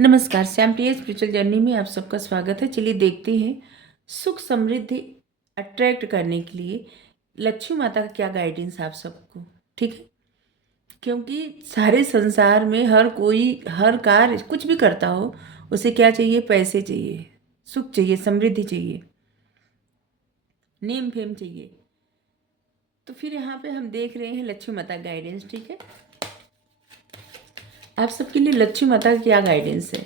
नमस्कार, श्याम प्रिया spiritual journey में आप सबका स्वागत है। चलिए देखते हैं सुख समृद्धि अट्रैक्ट करने के लिए लक्ष्मी माता का क्या गाइडेंस आप सबको। ठीक है, क्योंकि सारे संसार में हर कोई हर कार्य कुछ भी करता हो, उसे क्या चाहिए? पैसे चाहिए, सुख चाहिए, समृद्धि चाहिए, नेम फेम चाहिए। तो फिर यहाँ पे हम देख रहे हैं लक्ष्मी माता गाइडेंस। ठीक है, आप सबके लिए लक्ष्मी माता का क्या गाइडेंस है।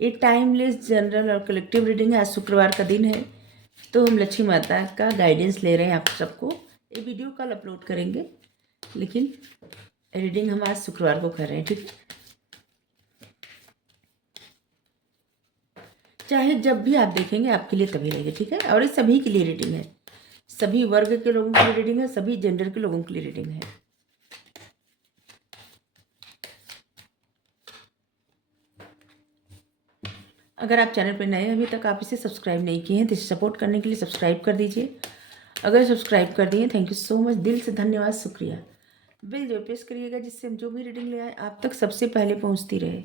ये टाइमलेस जनरल और कलेक्टिव रीडिंग है। आज शुक्रवार का दिन है, तो हम लक्ष्मी माता का गाइडेंस ले रहे हैं आप सबको। ये वीडियो कल अपलोड करेंगे, लेकिन रीडिंग हम आज शुक्रवार को कर रहे हैं। ठीक है, चाहे जब भी आप देखेंगे आपके लिए तभी रहेगा। ठीक है, और ये सभी के लिए रीडिंग है, सभी वर्ग के लोगों के लिए रीडिंग है, सभी जेंडर के लोगों के लिए रीडिंग है। अगर आप चैनल पर नए हैं, अभी तक आप इसे सब्सक्राइब नहीं किए हैं, तो इसे सपोर्ट करने के लिए सब्सक्राइब कर दीजिए। अगर सब्सक्राइब कर दिए, थैंक यू सो मच, दिल से धन्यवाद, शुक्रिया। बिल जो प्रेस करिएगा, जिससे हम जो भी रीडिंग ले आए आप तक सबसे पहले पहुंचती रहे।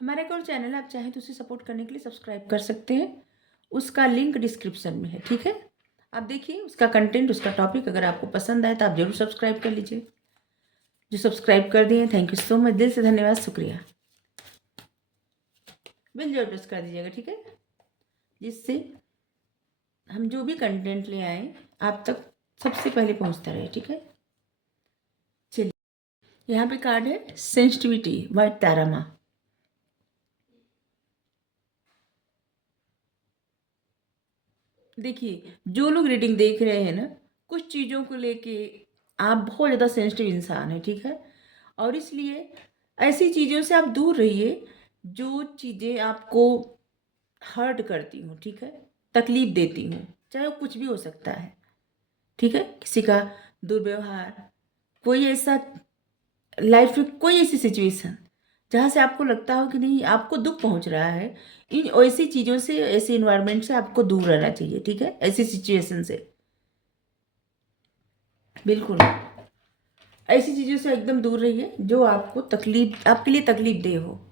हमारा एक और चैनल है, आप चाहें तो उसे सपोर्ट करने के लिए सब्सक्राइब कर सकते हैं, उसका लिंक डिस्क्रिप्शन में है। ठीक है, आप देखिए उसका कंटेंट, उसका टॉपिक, अगर आपको पसंद आए तो आप जरूर सब्सक्राइब कर लीजिए। जो सब्सक्राइब कर दिए, थैंक यू सो मच, दिल से धन्यवाद, शुक्रिया। बिल जरूर प्रेस कर दीजिएगा। ठीक है, जिससे हम जो भी कंटेंट ले आए आप तक सबसे पहले पहुंचता रहे। ठीक है, चलिए यहाँ पे कार्ड है सेंसिटिविटी, वाइट तारा माँ। देखिए, जो लोग रीडिंग देख रहे हैं ना, कुछ चीज़ों को लेके आप बहुत ज़्यादा सेंसिटिव इंसान है। ठीक है, और इसलिए ऐसी चीज़ों से आप दूर रहिए जो चीज़ें आपको हर्ट करती हूँ। ठीक है, तकलीफ देती हूँ, चाहे वो कुछ भी हो सकता है। ठीक है, किसी का दुर्व्यवहार, कोई ऐसा लाइफ में कोई ऐसी सिचुएशन जहाँ से आपको लगता हो कि नहीं आपको दुख पहुँच रहा है, इन ऐसी चीज़ों से, ऐसे इन्वायरमेंट से आपको दूर रहना चाहिए। ठीक है, ऐसी सिचुएशन से बिल्कुल ऐसी चीज़ों से एकदम दूर रहिए जो आपको तकलीफ, आपके लिए तकलीफ दे हो।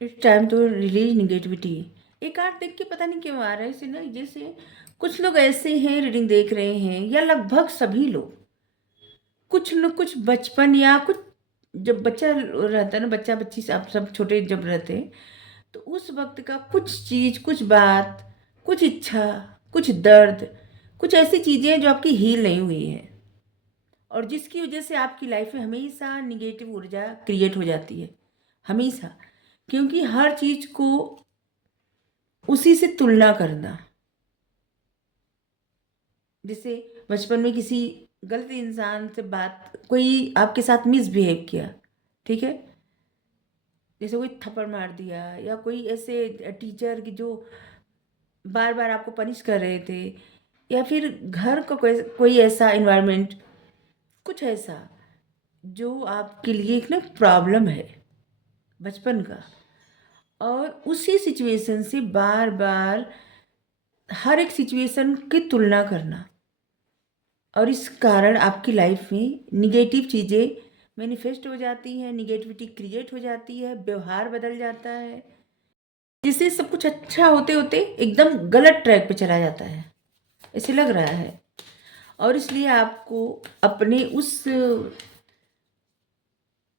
It's time to release negativity. एक कार्ड देख के पता नहीं क्यों आ रहा है इसे ना, जैसे कुछ लोग ऐसे हैं रीडिंग देख रहे हैं, या लगभग सभी लोग, कुछ न कुछ बचपन या कुछ, जब बच्चा रहता है ना, बच्चा बच्ची से आप सब छोटे जब रहते हैं, तो उस वक्त का कुछ चीज़, कुछ बात, कुछ इच्छा, कुछ दर्द, कुछ ऐसी चीज़ें जो आपकी हील नहीं हुई है, और जिसकी वजह से आपकी लाइफ में हमेशा निगेटिव ऊर्जा क्रिएट हो जाती है। हमेशा, क्योंकि हर चीज़ को उसी से तुलना करना, जैसे बचपन में किसी गलत इंसान से बात, कोई आपके साथ मिसबिहेव किया, ठीक है, जैसे कोई थप्पड़ मार दिया, या कोई ऐसे टीचर की जो बार बार आपको पनिश कर रहे थे, या फिर घर का कोई ऐसा इन्वायरमेंट, कुछ ऐसा जो आपके लिए एक ना प्रॉब्लम है बचपन का, और उसी सिचुएशन से बार बार हर एक सिचुएशन की तुलना करना, और इस कारण आपकी लाइफ में निगेटिव चीज़ें मैनिफेस्ट हो जाती हैं, निगेटिविटी क्रिएट हो जाती है, व्यवहार बदल जाता है, जिससे सब कुछ अच्छा होते होते एकदम गलत ट्रैक पे चला जाता है, ऐसे लग रहा है। और इसलिए आपको अपने उस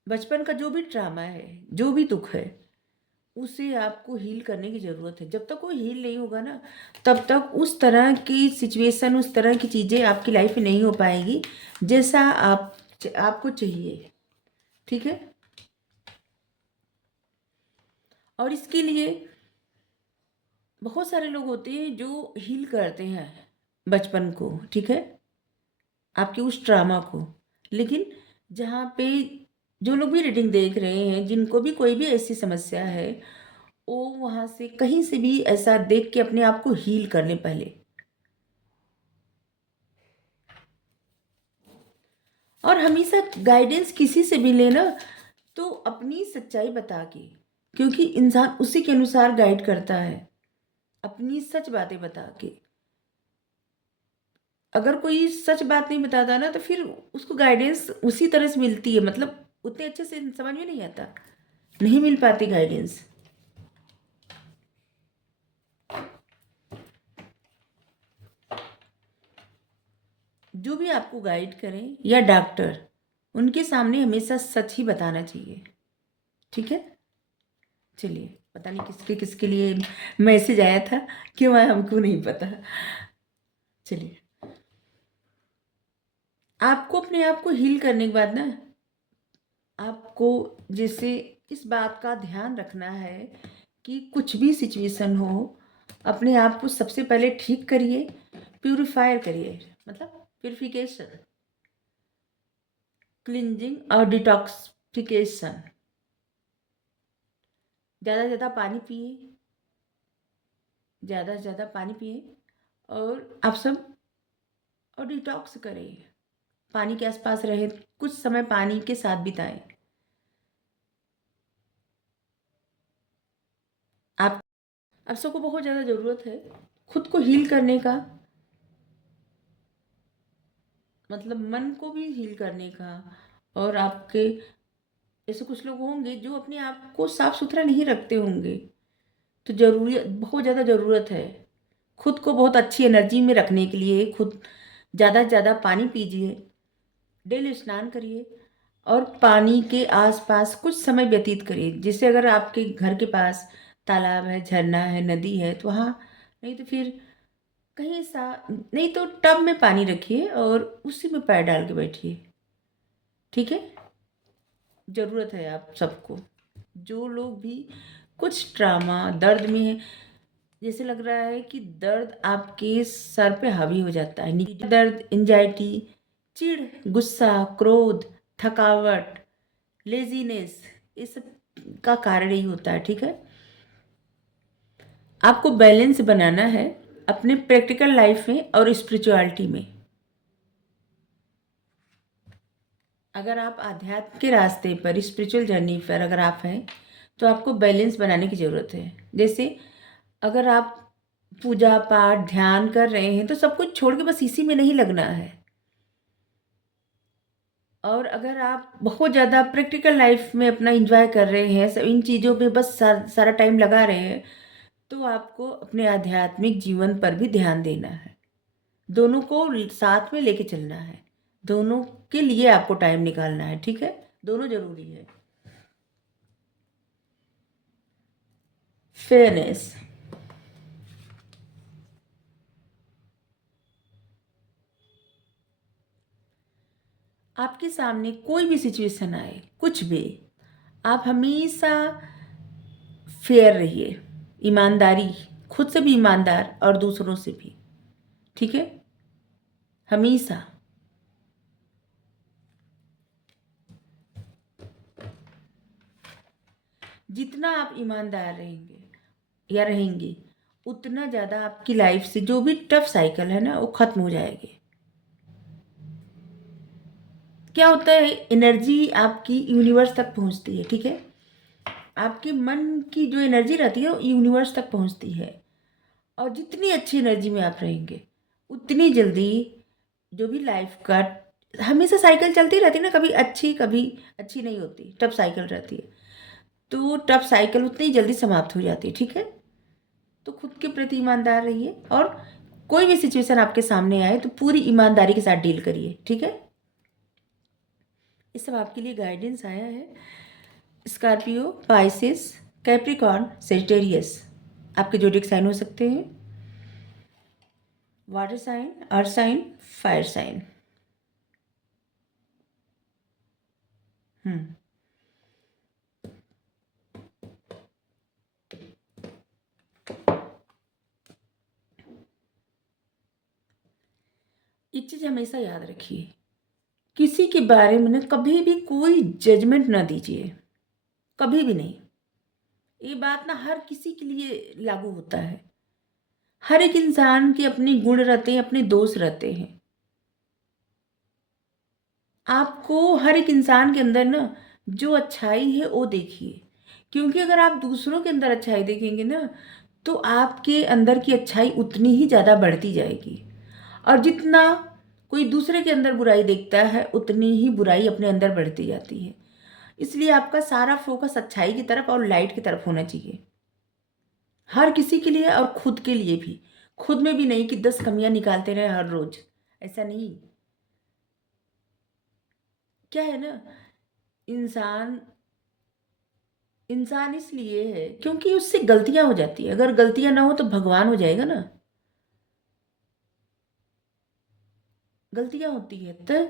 बचपन का जो भी ट्रामा है, जो भी दुख है, उसे आपको हील करने की ज़रूरत है। जब तक वो हील नहीं होगा ना, तब तक उस तरह की सिचुएशन, उस तरह की चीज़ें आपकी लाइफ में नहीं हो पाएगी जैसा आपको चाहिए। ठीक है, और इसके लिए बहुत सारे लोग होते हैं जो हील करते हैं बचपन को। ठीक है, आपके उस ट्रामा को, लेकिन जहाँ पे जो लोग भी रीडिंग देख रहे हैं, जिनको भी कोई भी ऐसी समस्या है, वो वहाँ से कहीं से भी ऐसा देख के अपने आप को हील कर लें पहले। और हमेशा गाइडेंस किसी से भी लेना तो अपनी सच्चाई बता के, क्योंकि इंसान उसी के अनुसार गाइड करता है, अपनी सच बातें बता के। अगर कोई सच बात नहीं बताता ना तो फिर उसको गाइडेंस उसी तरह से मिलती है, मतलब उतने अच्छे से समझ में नहीं आता, नहीं मिल पाती गाइडेंस। जो भी आपको गाइड करें या डॉक्टर, उनके सामने हमेशा सच ही बताना चाहिए, ठीक है। चलिए, पता नहीं किसके किसके लिए मैसेज आया था, क्यों आया हमको नहीं पता। चलिए, आपको अपने आप को हील करने के बाद ना, आपको जैसे इस बात का ध्यान रखना है कि कुछ भी सिचुएशन हो, अपने आप को सबसे पहले ठीक करिए, प्यूरिफायर करिए, मतलब प्यूरिफिकेशन, क्लिनजिंग और डिटॉक्सिफिकेशन। ज़्यादा से ज़्यादा पानी पिए, ज़्यादा से ज़्यादा पानी पिए, और आप सब और डिटॉक्स करें, पानी के आसपास रहे, कुछ समय पानी के साथ बिताएं। आप सबको बहुत ज़्यादा ज़रूरत है खुद को हील करने का, मतलब मन को भी हील करने का। और आपके ऐसे कुछ लोग होंगे जो अपने आप को साफ सुथरा नहीं रखते होंगे, तो ज़रूरी, बहुत ज़्यादा ज़रूरत है खुद को बहुत अच्छी एनर्जी में रखने के लिए। खुद ज़्यादा से ज़्यादा पानी पीजिए, डेली स्नान करिए, और पानी के आसपास कुछ समय व्यतीत करिए। जैसे अगर आपके घर के पास तालाब है, झरना है, नदी है, तो वहाँ, नहीं तो फिर कहीं सा, नहीं तो टब में पानी रखिए और उसी में पैर डाल के बैठिए, ठीक है। ज़रूरत है आप सबको। जो लोग भी कुछ ट्रामा, दर्द में है, जैसे लग रहा है कि दर्द आपके सर पे हावी हो जाता है, दर्द, एंजाइटी, चिढ़, गुस्सा, क्रोध, थकावट, लेजीनेस, ये सब का कारण ही होता है, ठीक है। आपको बैलेंस बनाना है अपने प्रैक्टिकल लाइफ में और स्पिरिचुअलिटी में। अगर आप आध्यात्म के रास्ते पर, स्पिरिचुअल जर्नी पर अगर आप हैं, तो आपको बैलेंस बनाने की ज़रूरत है। जैसे अगर आप पूजा पाठ ध्यान कर रहे हैं तो सब कुछ छोड़ के बस इसी में नहीं लगना है। और अगर आप बहुत ज़्यादा प्रैक्टिकल लाइफ में अपना एंजॉय कर रहे हैं, सब इन चीज़ों में बस सारा टाइम लगा रहे हैं, तो आपको अपने आध्यात्मिक जीवन पर भी ध्यान देना है। दोनों को साथ में लेके चलना है, दोनों के लिए आपको टाइम निकालना है, ठीक है। दोनों जरूरी है। फेयरनेस, आपके सामने कोई भी सिचुएशन आए, कुछ भी, आप हमेशा फेयर रहिए, ईमानदारी, खुद से भी ईमानदार और दूसरों से भी, ठीक है, हमेशा। जितना आप ईमानदार रहेंगे या रहेंगे, उतना ज़्यादा आपकी लाइफ से जो भी टफ साइकिल है ना, वो खत्म हो जाएगी। क्या होता है, एनर्जी आपकी यूनिवर्स तक पहुंचती है, ठीक है। आपके मन की जो एनर्जी रहती है वो यूनिवर्स तक पहुंचती है, और जितनी अच्छी एनर्जी में आप रहेंगे, उतनी जल्दी जो भी लाइफ का हमेशा साइकिल चलती रहती है ना, कभी अच्छी नहीं होती, टफ साइकिल रहती है, तो टफ साइकिल उतनी जल्दी समाप्त हो जाती है, ठीक है। तो खुद के प्रति ईमानदार रहिए, और कोई भी सिचुएशन आपके सामने आए तो पूरी ईमानदारी के साथ डील करिए, ठीक है। ये सब आपके लिए गाइडेंस आया है। स्कॉर्पियो, पाइसेस, कैप्रिकॉर्न, सेजिटेरियस आपके जोडिक साइन हो सकते हैं। Water sign, earth sign, fire sign. हम्म एक चीज़ हमेशा याद रखिए, किसी के बारे में ना कभी भी कोई जजमेंट ना दीजिए, कभी भी नहीं। ये बात ना हर किसी के लिए लागू होता है। हर एक इंसान के अपने गुण रहते हैं, अपने दोष रहते हैं। आपको हर एक इंसान के अंदर ना जो अच्छाई है वो देखिए, क्योंकि अगर आप दूसरों के अंदर अच्छाई देखेंगे ना तो आपके अंदर की अच्छाई उतनी ही ज़्यादा बढ़ती जाएगी। और जितना कोई दूसरे के अंदर बुराई देखता है उतनी ही बुराई अपने अंदर बढ़ती जाती है। इसलिए आपका सारा फोकस अच्छाई की तरफ और लाइट की तरफ होना चाहिए, हर किसी के लिए और खुद के लिए भी। खुद में भी नहीं कि 10 कमियां निकालते रहे हर रोज, ऐसा नहीं। क्या है ना, इंसान इंसान इसलिए है क्योंकि उससे गलतियां हो जाती है। अगर गलतियां ना हो तो भगवान हो जाएगा ना। गलतियां होती है तो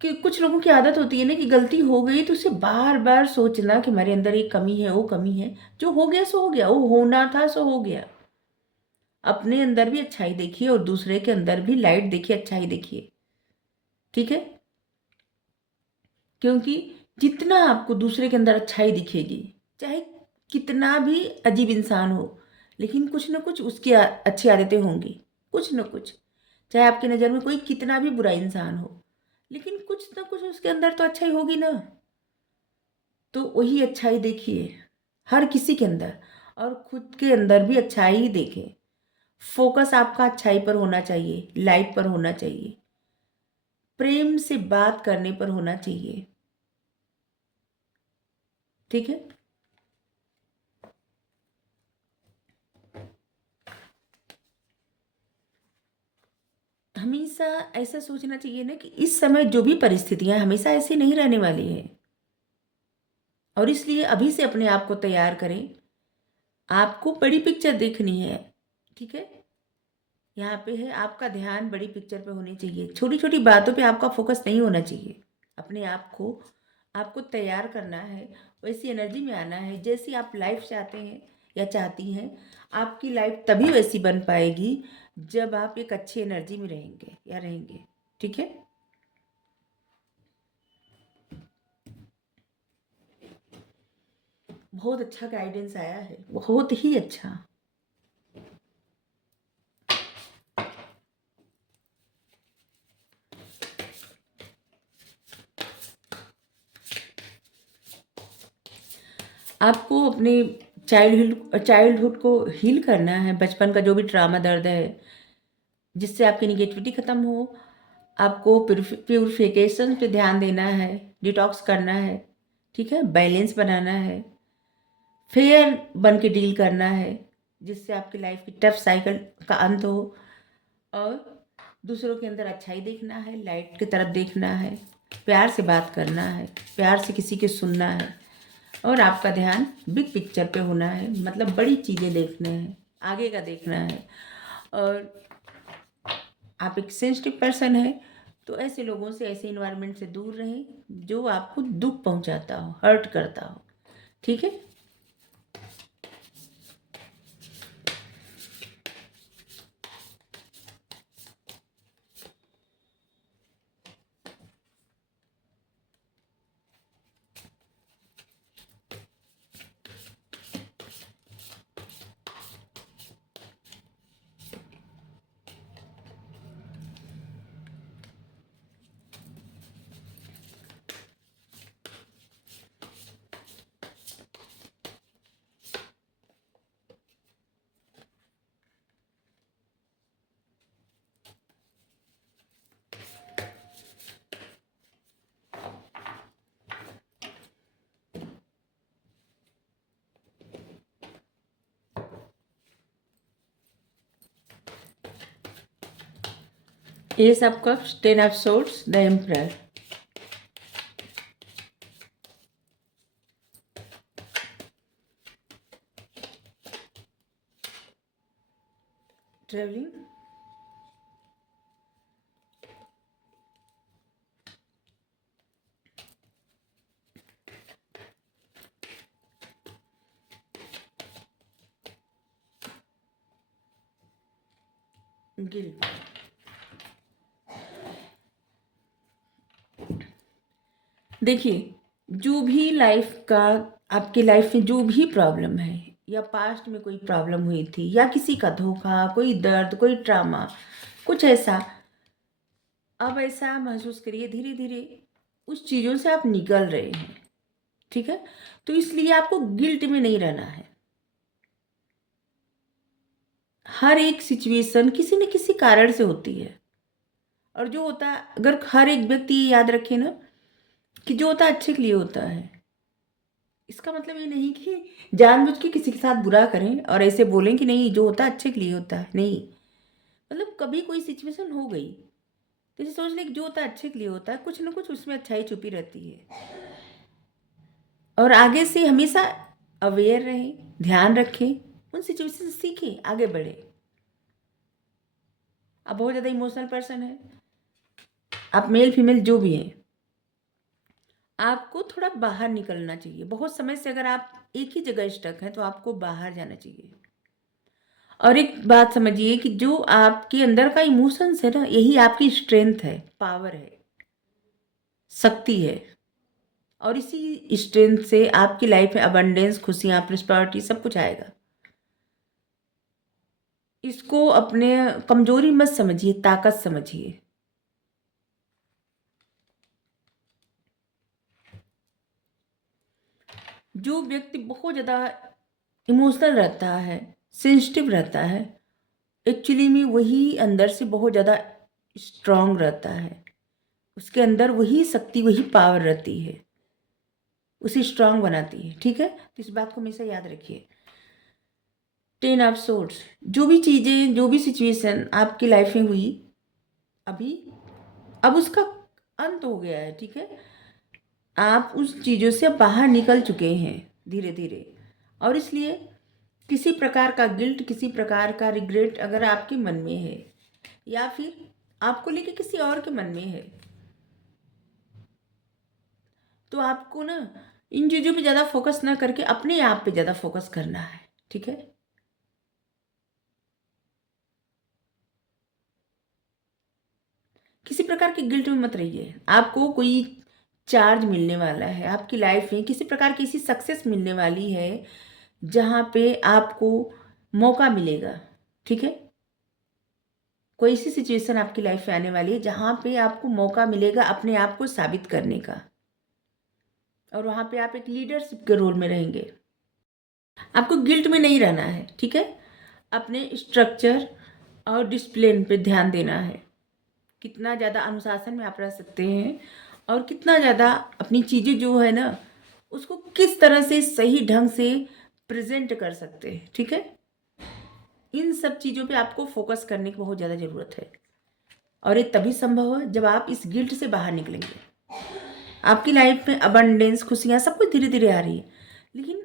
कि कुछ लोगों की आदत होती है ना कि गलती हो गई तो उसे बार बार सोचना कि मेरे अंदर ये कमी है वो कमी है। जो हो गया सो हो गया, वो होना था सो हो गया। अपने अंदर भी अच्छाई देखिए और दूसरे के अंदर भी लाइट देखिए, अच्छाई देखिए। ठीक है, क्योंकि जितना आपको दूसरे के अंदर अच्छाई दिखेगी, चाहे कितना भी अजीब इंसान हो, लेकिन कुछ ना कुछ उसकी अच्छी आदतें होंगी, कुछ ना कुछ। चाहे आपकी नज़र में कोई कितना भी बुरा इंसान हो, लेकिन कुछ ना कुछ उसके अंदर तो अच्छाई होगी ना। तो वही अच्छाई देखिए हर किसी के अंदर, और खुद के अंदर भी अच्छाई ही देखें। फोकस आपका अच्छाई पर होना चाहिए, लाइट पर होना चाहिए, प्रेम से बात करने पर होना चाहिए। ठीक है, हमेशा ऐसा सोचना चाहिए ना कि इस समय जो भी परिस्थितियां हमेशा ऐसी नहीं रहने वाली है। और इसलिए अभी से अपने आप को तैयार करें। आपको बड़ी पिक्चर देखनी है। ठीक है, यहाँ पे है आपका ध्यान बड़ी पिक्चर पे होनी चाहिए, छोटी छोटी बातों पे आपका फोकस नहीं होना चाहिए। अपने आप को आपको तैयार करना है, वैसी एनर्जी में आना है जैसी आप लाइफ चाहते हैं या चाहती हैं। आपकी लाइफ तभी वैसी बन पाएगी जब आप एक अच्छी एनर्जी में रहेंगे या रहेंगे। ठीक है, बहुत अच्छा गाइडेंस आया है, बहुत ही अच्छा। आपको अपने चाइल्डहुड को हील करना है, बचपन का जो भी ट्रामा दर्द है जिससे आपकी निगेटिविटी ख़त्म हो। आपको प्यूरिफिकेशन पे ध्यान देना है, डिटॉक्स करना है। ठीक है, बैलेंस बनाना है, फेयर बन के डील करना है, जिससे आपकी लाइफ की टफ साइकिल का अंत हो। और दूसरों के अंदर अच्छाई देखना है, लाइट की तरफ देखना है, प्यार से बात करना है, प्यार से किसी की सुनना है। और आपका ध्यान बिग पिक्चर पे होना है, मतलब बड़ी चीज़ें देखने हैं, आगे का देखना है। और आप एक सेंसिटिव पर्सन है तो ऐसे लोगों से, ऐसे इन्वायरमेंट से दूर रहें जो आपको दुख पहुंचाता हो, हर्ट करता हो। ठीक है, S of cups, 10 of swords, the emperor. Travelling, guilt. देखिए, जो भी लाइफ का, आपकी लाइफ में जो भी प्रॉब्लम है या पास्ट में कोई प्रॉब्लम हुई थी या किसी का धोखा, कोई दर्द, कोई ट्रामा, कुछ ऐसा, अब ऐसा महसूस करिए धीरे धीरे उस चीज़ों से आप निकल रहे हैं, ठीक है। तो इसलिए आपको गिल्ट में नहीं रहना है। हर एक सिचुएशन किसी न किसी कारण से होती है, और जो होता है, अगर हर एक व्यक्ति ये याद रखे ना कि जो होता है अच्छे के लिए होता है। इसका मतलब ये नहीं कि जानबूझ के किसी के साथ बुरा करें और ऐसे बोलें कि नहीं जो होता है अच्छे के लिए होता है, नहीं। मतलब कभी कोई सिचुएशन हो गई तो ये सोच लें कि जो होता है अच्छे के लिए होता है, कुछ ना कुछ उसमें अच्छाई छुपी रहती है। और आगे से हमेशा अवेयर रहें, ध्यान रखें, उन सिचुएशन से सीखें, आगे बढ़ें। आप बहुत ज़्यादा इमोशनल पर्सन है, आप मेल फीमेल जो भी हैं, आपको थोड़ा बाहर निकलना चाहिए। बहुत समय से अगर आप एक ही जगह स्टक हैं तो आपको बाहर जाना चाहिए। और एक बात समझिए कि जो आपके अंदर का इमोशंस है ना, यही आपकी स्ट्रेंथ है, पावर है, शक्ति है। और इसी स्ट्रेंथ से आपकी लाइफ में अबंडेंस, खुशियाँ, प्रॉस्पेरिटी सब कुछ आएगा। इसको अपने कमजोरी मत समझिए, ताकत समझिए। जो व्यक्ति बहुत ज़्यादा इमोशनल रहता है, सेंसिटिव रहता है, एक्चुअली में वही अंदर से बहुत ज़्यादा स्ट्रांग रहता है। उसके अंदर वही शक्ति, वही पावर रहती है, उसे स्ट्रांग बनाती है, ठीक है। तो इस बात को हमेशा याद रखिए। 10 ऑफ सोर्ड्स, जो भी चीज़ें, जो भी सिचुएशन आपकी लाइफ में हुई अभी, अब उसका अंत हो गया है, ठीक है। आप उस चीज़ों से बाहर निकल चुके हैं धीरे धीरे। और इसलिए किसी प्रकार का गिल्ट, किसी प्रकार का रिग्रेट अगर आपके मन में है, या फिर आपको लेके किसी और के मन में है, तो आपको ना इन चीज़ों पे ज़्यादा फोकस ना करके अपने आप पे ज़्यादा फोकस करना है, ठीक है। किसी प्रकार की गिल्ट में मत रहिए। आपको कोई चार्ज मिलने वाला है आपकी लाइफ में, किसी प्रकार की ऐसी सक्सेस मिलने वाली है जहाँ पे आपको मौका मिलेगा, ठीक है। कोई ऐसी सिचुएशन आपकी लाइफ में आने वाली है जहाँ पे आपको मौका मिलेगा अपने आप को साबित करने का, और वहाँ पे आप एक लीडरशिप के रोल में रहेंगे। आपको गिल्ट में नहीं रहना है, ठीक है। अपने स्ट्रक्चर और डिसिप्लिन पे ध्यान देना है। कितना ज़्यादा अनुशासन में आप रह सकते हैं, और कितना ज़्यादा अपनी चीज़ें जो है ना उसको किस तरह से सही ढंग से प्रेजेंट कर सकते हैं, ठीक है। इन सब चीज़ों पे आपको फोकस करने की बहुत ज़्यादा ज़रूरत है, और ये तभी संभव है जब आप इस गिल्ट से बाहर निकलेंगे। आपकी लाइफ में अबंडेंस, खुशियाँ सब कुछ धीरे धीरे आ रही है, लेकिन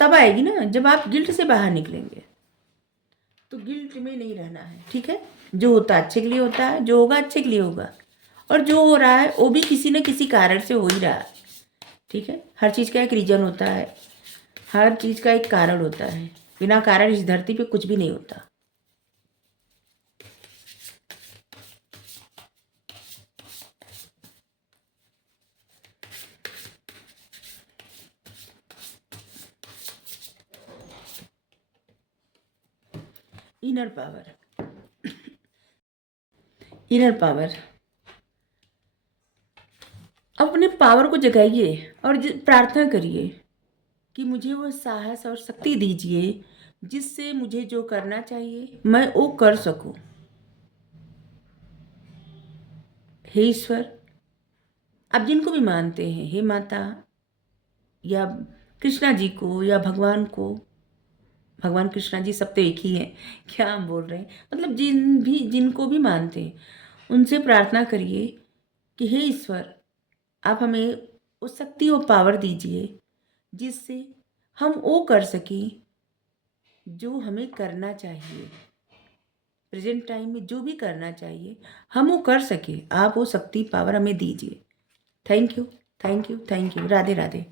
तब आएगी ना जब आप गिल्ट से बाहर निकलेंगे। तो गिल्ट में नहीं रहना है, ठीक है। जो होता है अच्छे के लिए होता है, जो होगा अच्छे के लिए होगा, और जो हो रहा है वो भी किसी न किसी कारण से हो ही रहा है, ठीक है। हर चीज़ का एक रीजन होता है, हर चीज़ का एक कारण होता है। बिना कारण इस धरती पे कुछ भी नहीं होता। इनर पावर, इनर पावर, अपने पावर को जगाइए और प्रार्थना करिए कि मुझे वो साहस और शक्ति दीजिए जिससे मुझे जो करना चाहिए मैं वो कर सकूं। हे ईश्वर, आप जिनको भी मानते हैं, हे माता, या कृष्णा जी को, या भगवान को, भगवान कृष्णा जी सब तो एक ही हैं, क्या हम बोल रहे हैं, मतलब जिनको भी मानते हैं उनसे प्रार्थना करिए कि हे ईश्वर, आप हमें वो शक्ति और पावर दीजिए जिससे हम वो कर सकें जो हमें करना चाहिए। प्रेजेंट टाइम में जो भी करना चाहिए हम वो कर सके। आप वो शक्ति, पावर हमें दीजिए। Thank you, thank you, thank you. Radhe Radhe.